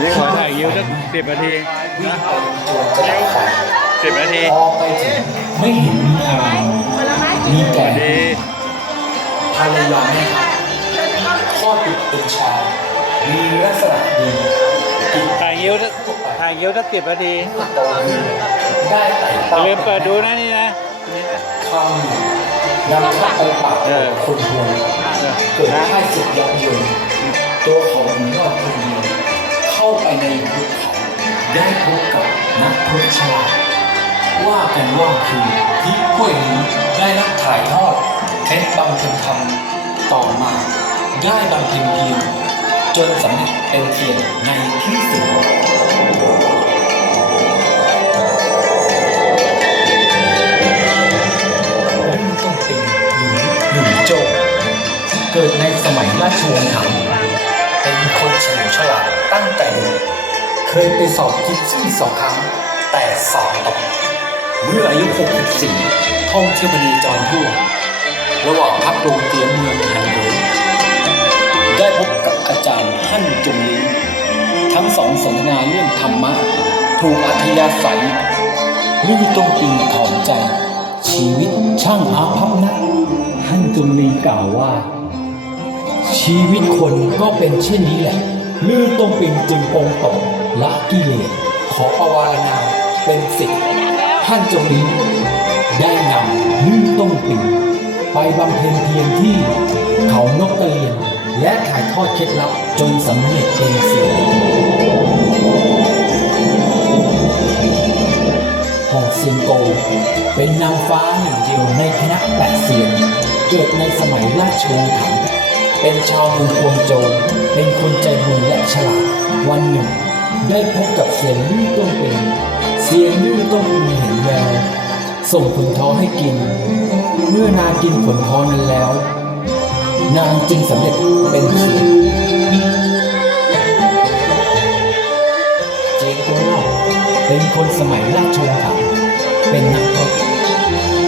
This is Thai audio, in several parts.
นี่ขอถ่ายยิ้วสักสิบนาทีวิ่งนะไปตัวจะดับไฟสิบนาทีพอไปถึงไม่เห็นมีอะไรมีสแต่วัสดีภรรยาแม่ครับข้อติดเป็นชายมีลักษณะดีกินถ่ายยิ้วสักถ่ายยิ้วสักสิบนาทีเมื่อโตขึ้นได้ไต่อย่าเต้าลืมเปิดดูนะนี่นะข้าวหนึ่งนำเข้าไปปากเออคนพวงเออเกิดนะค่ายศึกยับเยินตัวของหญิงยอดคนเดียว เข้าไปในภูเขาได้พบกับนักพรตฉลาว่ากันว่าคือที่พวกนี้ได้รับถ่ายทอดเคล็ดบำเพ็ญธรรมต่อมา ได้บำเพ็ญเพียรจนสำเร็จเป็นเทียนในที่สุดเริ่มต้นเป็นหญิงหนุ่มโจรเกิดในสมัยราชวงศ์ถังเป็นคนเฉลียวฉลาด ตั้งแต่เด็กเคยไปสอบกิฟซี่สองครั้ง แต่สอบตก เมื่ออายุ 64 ท่องเที่ยวมณีจรทั่ว ระหว่างพักโรงเรียมเมืองฮันโดได้พบกับอาจารย์ฮั่นจุงลิงทั้งสองสนทนาเรื่องธรรมะ ถูกอัธยาศัยลื่นตรงปิงถอนใจ ชีวิตช่างอาภัพนักฮั่นจุงลิงกล่าวว่า ชีวิตคนก็เป็นเช่นนี้แหละ ลื่นตรงปิงจึงปรงตกละกิเลสขอประวารณาเป็นสิทธิ์ท่านจงนี้ได้นำลื่นตรงปิงไปบำเพ็ญเพียรที่เขานกกระเรียน และถ่ายทอดเคล็ดลับจนสำเร็จเป็นสียงหองเซียงโกเป็นนางฟ้าหนึ่งเดียวในคณะแปดเซียน เกิดในสมัยราชวงศ์ถัง เป็นชาวเมืองกวงโจวเป็นคนใจบุญและฉลาด วันหนึ่ง ได้พบกับเสียงลื่ต้นเป็นเสียงลื่ต้นเป็นเห็นแววส่งผลท้อให้กิน เมื่อนางกินผลท้อนั้นแล้ว นางจึงสำเร็จเป็นเสียงเจโกโร่เป็นคนสมัยราชวงศ์ถังเป็นนักรบ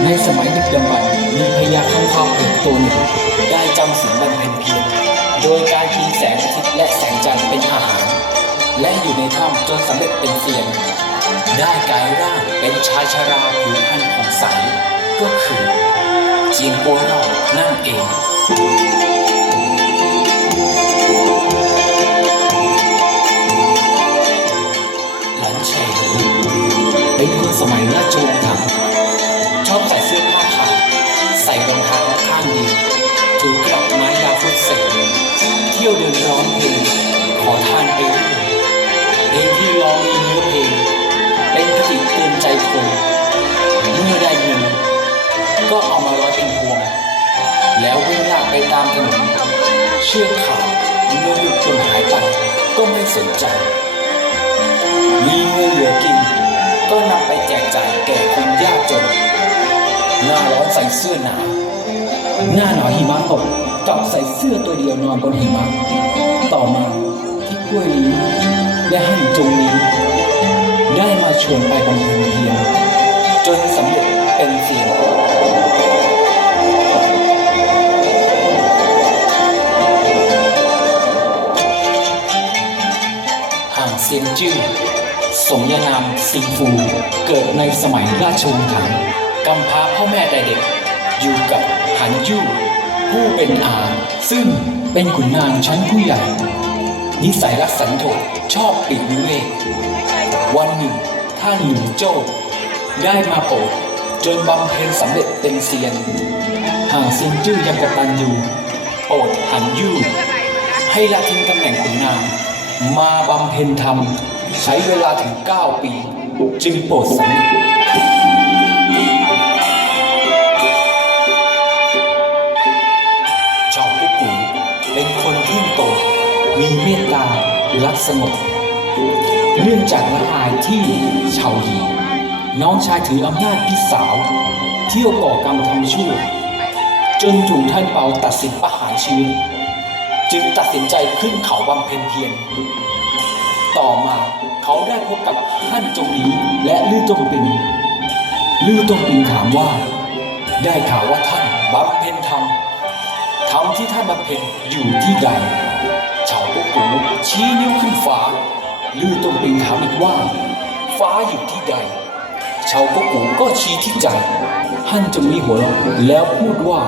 ในสมัยดึกดำบรรพ์มีพญาข้างคาวอีกตัวหนึ่ง ได้จำศีลบำเพ็ญเพียรโดยการกินแสงอาทิตย์และแสงจันทร์เป็นอาหาร และอยู่ในถ้ำจนสำเร็จเป็นเซียนได้กลายร่างเป็นชายชราผิวพรรณผ่องใส ก็คือเจียงปัวรอดนั่นเองหลันเฉยเป็นคนสมัยราชวงศ์ ที่ยวเดินร้องเพลงขอทานไปเอยเพลงที่ร้องมีเนื้อเพลง เป็นคติเตือนใจคนเมื่อได้เงิน ก็เอามาร้อยเป็นพวง แล้ววิ่งลากไปตามถนนเชื่อกขาดเมื่อหยุดจนหายไปก็ไม่สนใจ มีเงินเหลือกิน ก็นำไปแจกจ่ายแก่คนยากจน หน้าร้อนใส่เสื้อหนาว หน้าหนาวหิมะตกกลับใส่เสื้อตัวเดียวนอนบนหิมะ ต่อมาที่กล้วยลี้และหั่นจงนี้ ได้มาชวนไปบำเพ็ญเพียรจนสำเร็จเป็นเสียงห่างเซียนจื้อสมญานามซิงฟูเกิดในสมัยราชวงศ์ถังกำพร้าพ่อแม่แต่เด็กอยู่กับ หันยู่ผู้เป็นอาซึ่งเป็นขุนนางชั้นผู้ใหญ่ นิสัยรักสันโดษชอบปีกวิเวกวันหนึ่งท่านหลิวโจ้ได้มาโปรดจนบำเพ็ญสำเร็จเป็นเซียนห่างเซียนจื้อยังกตัญญูโปรดหันยู่ให้ละทิ้งตำแหน่งขุนนางมาบำเพ็ญธรรม ใช้เวลาถึง 9 ปี จึงโปรดสำเร็จ รักสงบเนื่องจากละอายที่ชาวหยีน้องชายถืออำนาจพี่สาว เที่ยวก่อกรรมทำชั่ว จนถูกท่านเปาตัดสินประหารชีวิต จึงตัดสินใจขึ้นเขาบำเพ็ญเพียรต่อมาเขาได้พบกับท่านจงหลีและลื่อตงปิงลื่อตงปิงถามว่า ได้ข่าวว่าท่านบำเพ็ญธรรมธรรมที่ท่านบำเพ็ญอยู่ที่ใด กูชี้นิ้วขึ้นฟ้า ลือตรงปิงถามอีกว่า ฟ้าอยู่ที่ใด ชาวกกูก็ชี้ที่ใจฮั่นจงมีหัวเราะแล้วพูดว่า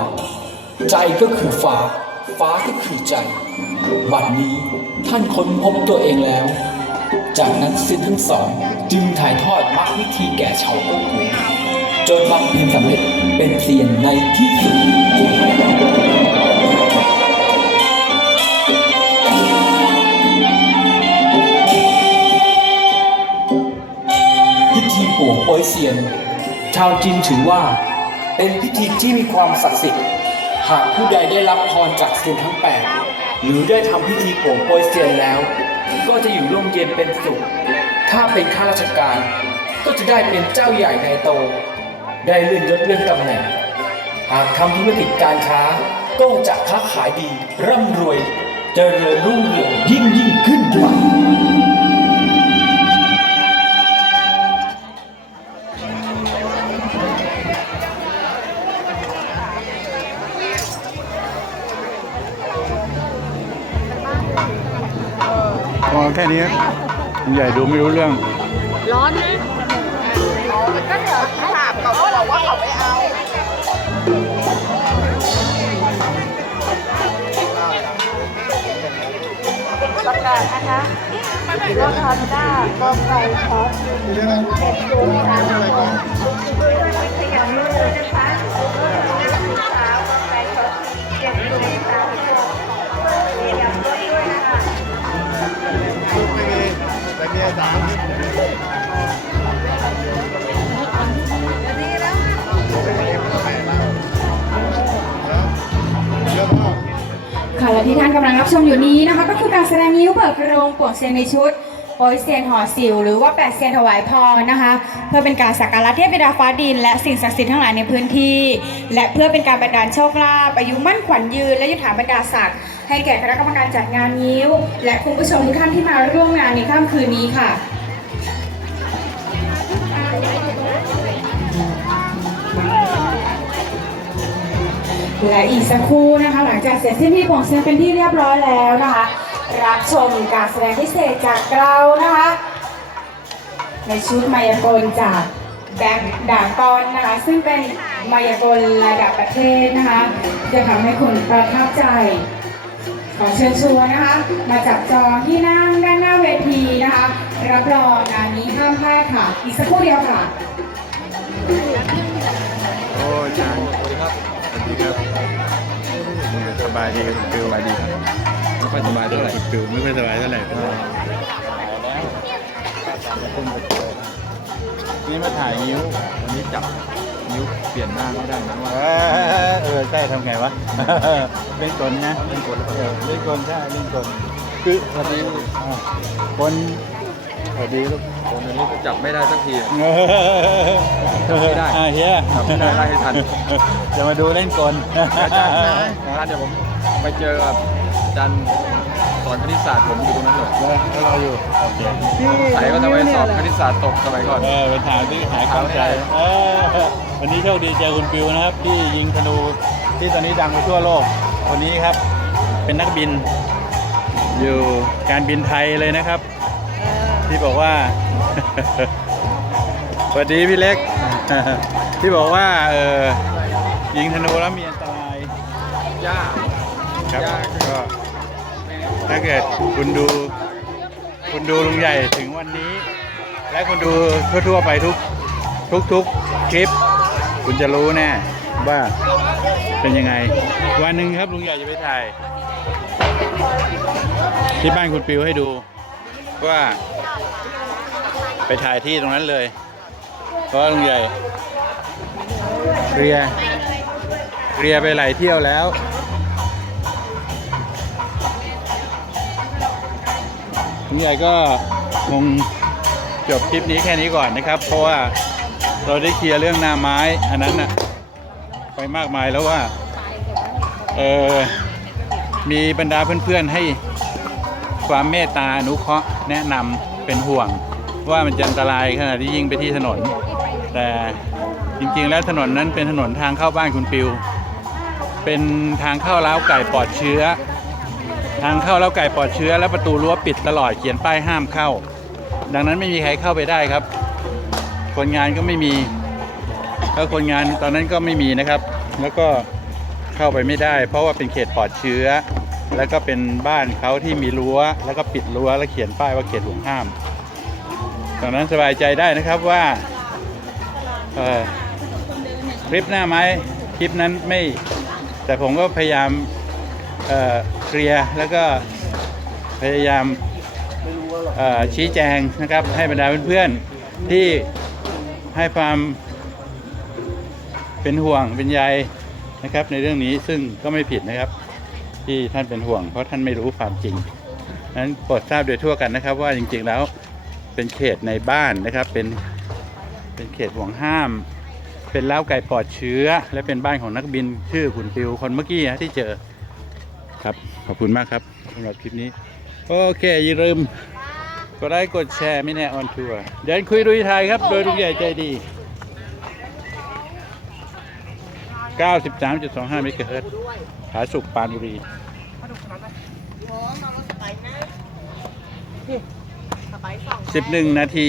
ใจก็คือฟ้า ฟ้าก็คือใจ บัดนี้ท่านค้นพบตัวเองแล้ว จากนั้นซินทั้งสอง จึงถ่ายทอดมรรควิธีแก่ชาวกกูจนบำเพ็ญสำเร็จเป็นเซียนในที่สุด ยเซียน ชาวจีนถือว่า เป็นพิธีที่มีความศักดิ์สิทธิ์ หากผู้ใดได้รับพรจากเซียนทั้งแปดหรือได้ทำพิธีป่วงโอยเซียนแล้ว ก็จะอยู่ร่มเย็นเป็นสุข ถ้าเป็นข้าราชการ ก็จะได้เป็นเจ้าใหญ่ในโต ได้เลื่อนยศเลื่อนตำแหน่ง หากทำธุรกิจการค้าก็จะค้าขายดีร่ำรวยเจริญรุ่งเรืองยิ่งยิ่งขึ้นไป ลุงใหญ่ดูไม่รู้เรื่อง ร้อนนะอ๋อมันก็เดี๋ยวถามเขาบอกว่าเขาไม่เอาประกาศนะคะรถฮอนด้าก็ไฟคอสเด็กดูนะคะขยับมือนะคะานกำลังรับชมอยู่นี้นะคะ ก็คือการแสดงนิ้วเบิกโรงโปวดเซียนในชุดโอยเซียนห่อสิว หรือว่าแปดเซียนถวายพรนะคะ เพื่อเป็นการสักการะเทพบิดาฟ้าดิน และสิ่งศักดิ์สิทธิ์ทั้งหลายในพื้นที่ และเพื่อเป็นการบันดาลโชคลาภอายุมั่นขวัญยืน และยุทธาบรรดาศักดิ์ให้แก่คณะกรรมการจัดงานนิ้ว และคุณผู้ชมทุกท่านที่มาร่วมงานในค่ำคืนนี้ค่ะ และอีกสักครู่นะคะ หลังจากเสร็จสิ้นพิธีบวงสรวงเป็นที่เรียบร้อยแล้วนะคะ รับชมการแสดงพิเศษจากเรานะคะ ในชุดมายากลจากแบ็คดากอนนะคะ ซึ่งเป็นมายากลระดับประเทศนะคะ จะทำให้คุณประทับใจ ขอเชิญชวนนะคะ มาจับจองที่นั่งด้านหน้าเวทีนะคะ รับรองงานนี้ห้ามพลาดค่ะ อีกสักครู่เดียวค่ะ โอ้ยจางสวัสดีครับ ดีครับสบายดีครับฟิวสบายดีครับไม่ค่อยสบายเท่าไหร่ฟิวไม่ค่อยสบายเท่าไหร่นี่มาถ่ายนิ้ววันนี้จับนิ้วเปลี่ยนหน้าไม่ได้นะว่าเออเออใช่ทำไงวะเล่นกลนะเล่นกลเออเล่นกลใช่เล่นกลคือวันนี้อ่าคนสวัสดีลูก คนอันนี้จับไม่ได้สักทีไม่ได้อ่าเฮียจับไม่ได้ไล่ให้ทัน จะมาดูเล่นกลอาจารย์นะอาจารย์เดี๋ยวผมไปเจอกับอาจารย์สอนคณิตศาสตร์ผมอยู่ตรงนั้นเลยแล้วเราอยู่โอเคใส่ก็ทำไมสอบคณิตศาสตร์ตกสมัยก่อน เออเป็นถามที่หาความใจเออวันนี้โชคดีเจอคุณปิวนะครับ ที่ยิงธนูที่ตอนนี้ดังไปทั่วโลกคนนี้ครับ เป็นนักบิน อยู่การบินไทยเลยนะครับ ที่บอกว่า สวัสดีพี่เล็ก ที่บอกว่า เออยิงธนูแล้วมีอันตรายยากครับยากก็ถ้าเกิดคุณดู คุณดูลุงใหญ่ถึงวันนี้ และคุณดูทั่วๆไปทุกทุกทุกคลิป คุณจะรู้แน่ว่าเป็นยังไง วันหนึ่งครับลุงใหญ่จะไปถ่ายที่บ้านคุณปิวให้ดูว่า ไปถ่ายที่ตรงนั้นเลยเพราะว่าลุงใหญ่เรียเรียไปหลายเที่ยวแล้วลุงใหญ่ก็คงจบคลิปนี้แค่นี้ก่อนนะครับ เพราะว่าเราได้เคลียร์เรื่องหน้าไม้อันนั้นน่ะไปมากมายแล้วว่าเออมีบรรดาเพื่อนๆให้ความเมตตาอนุเคราะห์แนะนำเป็นห่วง ว่ามันจะอันตรายขณะที่ยิงไปที่ถนน แต่จริงๆแล้วถนนนั้นเป็นถนนทางเข้าบ้านคุณปิว เป็นทางเข้าล้าวไก่ปลอดเชื้อ ทางเข้าแล้วไก่ปลอดเชื้อ และประตูรั้วปิดตลอดเขียนป้ายห้ามเข้า ดังนั้นไม่มีใครเข้าไปได้ครับ คนงานก็ไม่มีแล้วคนงานตอนนั้นก็ไม่มีนะครับ แล้วก็เข้าไปไม่ได้ เพราะว่าเป็นเขตปลอดเชื้อ แล้วก็เป็นบ้านเขาที่มีรั้ว แล้วก็ปิดรั้ว แล้วเขียนป้ายว่าเขตห่วงห้าม ตอนนั้นสบายใจได้นะครับว่าคลิปหน้าไม้คลิปนั้นไม่ แต่ผมก็พยายามเคลียร์แล้วก็พยายามชี้แจงนะครับ ให้บรรดาเพื่อนๆที่ให้ความเป็นห่วงเป็นใยนะครับ ในเรื่องนี้ซึ่งก็ไม่ผิดนะครับ ที่ท่านเป็นห่วง เพราะท่านไม่รู้ความจริงนั้นโปรดทราบโดยทั่วกันนะครับ ว่าจริงๆแล้ว เป็นเขตในบ้านนะครับ เป็นเป็นเขตห่วงห้าม เป็นเล้าไก่ปลอดเชื้อ และเป็นบ้านของนักบินชื่อคุณฟิวคนเมื่อกี้นะที่เจอครับขอบคุณมากครับสำหรับคลิปนี้ โอเคอย่าลืมกดไลค์กดแชร์ไม่แน่ออนทัวร์เดินคุยดุยไทยครับ โดยลุงใหญ่ใจดี 93.25เมกะเฮิรตซ์ผาสุกปานบุรี 11นาที